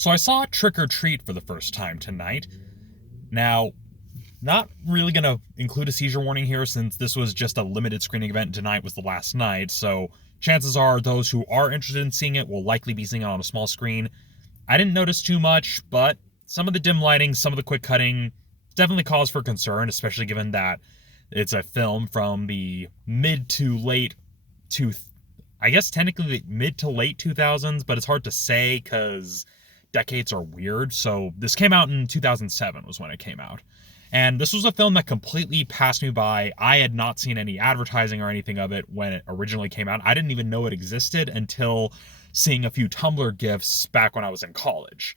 So I saw Trick or Treat for the first time tonight. Now, not really going to include a seizure warning here since this was just a limited screening event. Tonight was the last night, so chances are those who are interested in seeing it will likely be seeing it on a small screen. I didn't notice too much, but some of the dim lighting, some of the quick cutting definitely cause for concern, especially given that it's a film from the mid to late I guess technically the mid to late 2000s, but it's hard to say because decades are weird. So this came out in 2007 was when it came out. And this was a film that completely passed me by. I had not seen any advertising or anything of it when it originally came out. I didn't even know it existed until seeing a few Tumblr GIFs back when I was in college.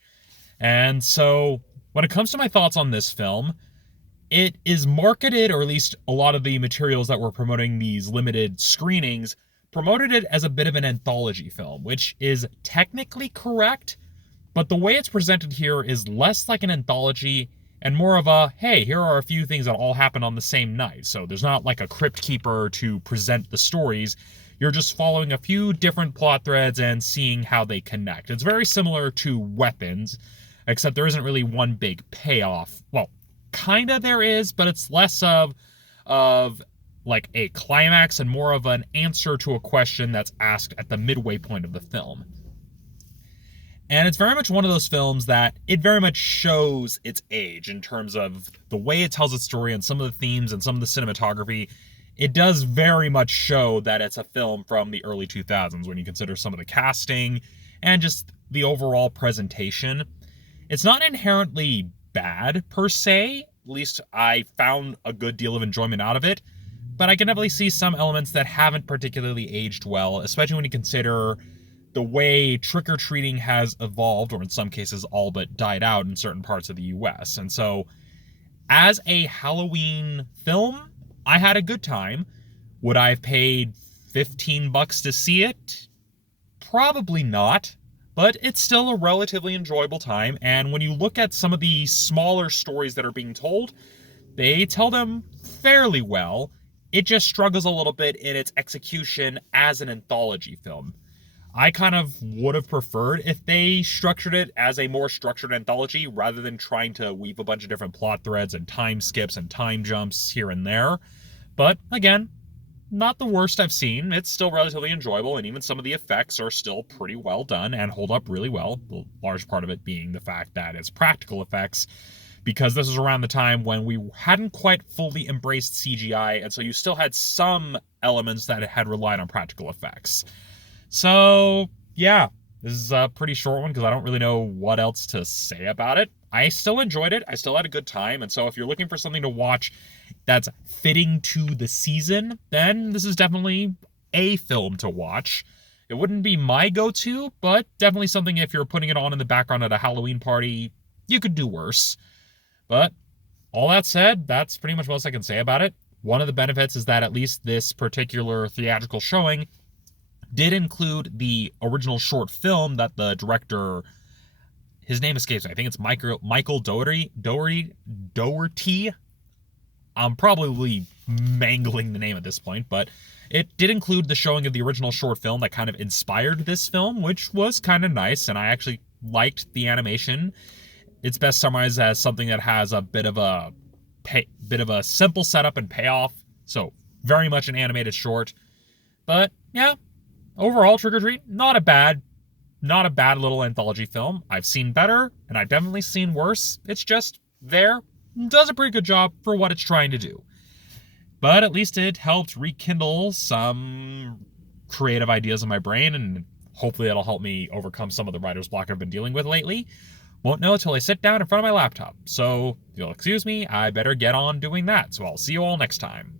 And so when it comes to my thoughts on this film, it is marketed, or at least a lot of the materials that were promoting these limited screenings, promoted it as a bit of an anthology film, which is technically correct, but the way it's presented here is less like an anthology and more of a, hey, here are a few things that all happen on the same night. So there's not like a crypt keeper to present the stories. You're just following a few different plot threads and seeing how they connect. It's very similar to Weapons, except there isn't really one big payoff. Well, kinda there is, but it's less of like a climax and more of an answer to a question that's asked at the midway point of the film. And it's very much one of those films that it very much shows its age in terms of the way it tells its story and some of the themes and some of the cinematography. It does very much show that it's a film from the early 2000s when you consider some of the casting and just the overall presentation. It's not inherently bad per se, at least I found a good deal of enjoyment out of it, but I can definitely see some elements that haven't particularly aged well, especially when you consider the way trick-or-treating has evolved, or in some cases all but died out in certain parts of the US. And so, as a Halloween film, I had a good time. Would I have paid $15 to see it? Probably not, but it's still a relatively enjoyable time, and when you look at some of the smaller stories that are being told, they tell them fairly well. It just struggles a little bit in its execution as an anthology film. I kind of would have preferred if they structured it as a more structured anthology rather than trying to weave a bunch of different plot threads and time skips and time jumps here and there. But again, not the worst I've seen. It's still relatively enjoyable, and even some of the effects are still pretty well done and hold up really well. The large part of it being the fact that it's practical effects, because this was around the time when we hadn't quite fully embraced CGI, and so you still had some elements that had relied on practical effects. So, yeah, this is a pretty short one because I don't really know what else to say about it. I still enjoyed it. I still had a good time, and so if you're looking for something to watch that's fitting to the season, then this is definitely a film to watch. It wouldn't be my go-to, but definitely something if you're putting it on in the background at a Halloween party, you could do worse. But all that said, that's pretty much most I can say about it. One of the benefits is that at least this particular theatrical showing did include the original short film that the director, his name escapes me. I think it's Michael Dougherty. I'm probably mangling the name at this point, but it did include the showing of the original short film that kind of inspired this film, which was kind of nice, and I actually liked the animation. It's best summarized as something that has a bit of a simple setup and payoff, so very much an animated short. But yeah, overall, Trick or Treat, not a bad little anthology film. I've seen better, and I've definitely seen worse. It's just there. Does a pretty good job for what it's trying to do. But at least it helped rekindle some creative ideas in my brain, and hopefully it'll help me overcome some of the writer's block I've been dealing with lately. Won't know until I sit down in front of my laptop. So, if you'll excuse me, I better get on doing that. So I'll see you all next time.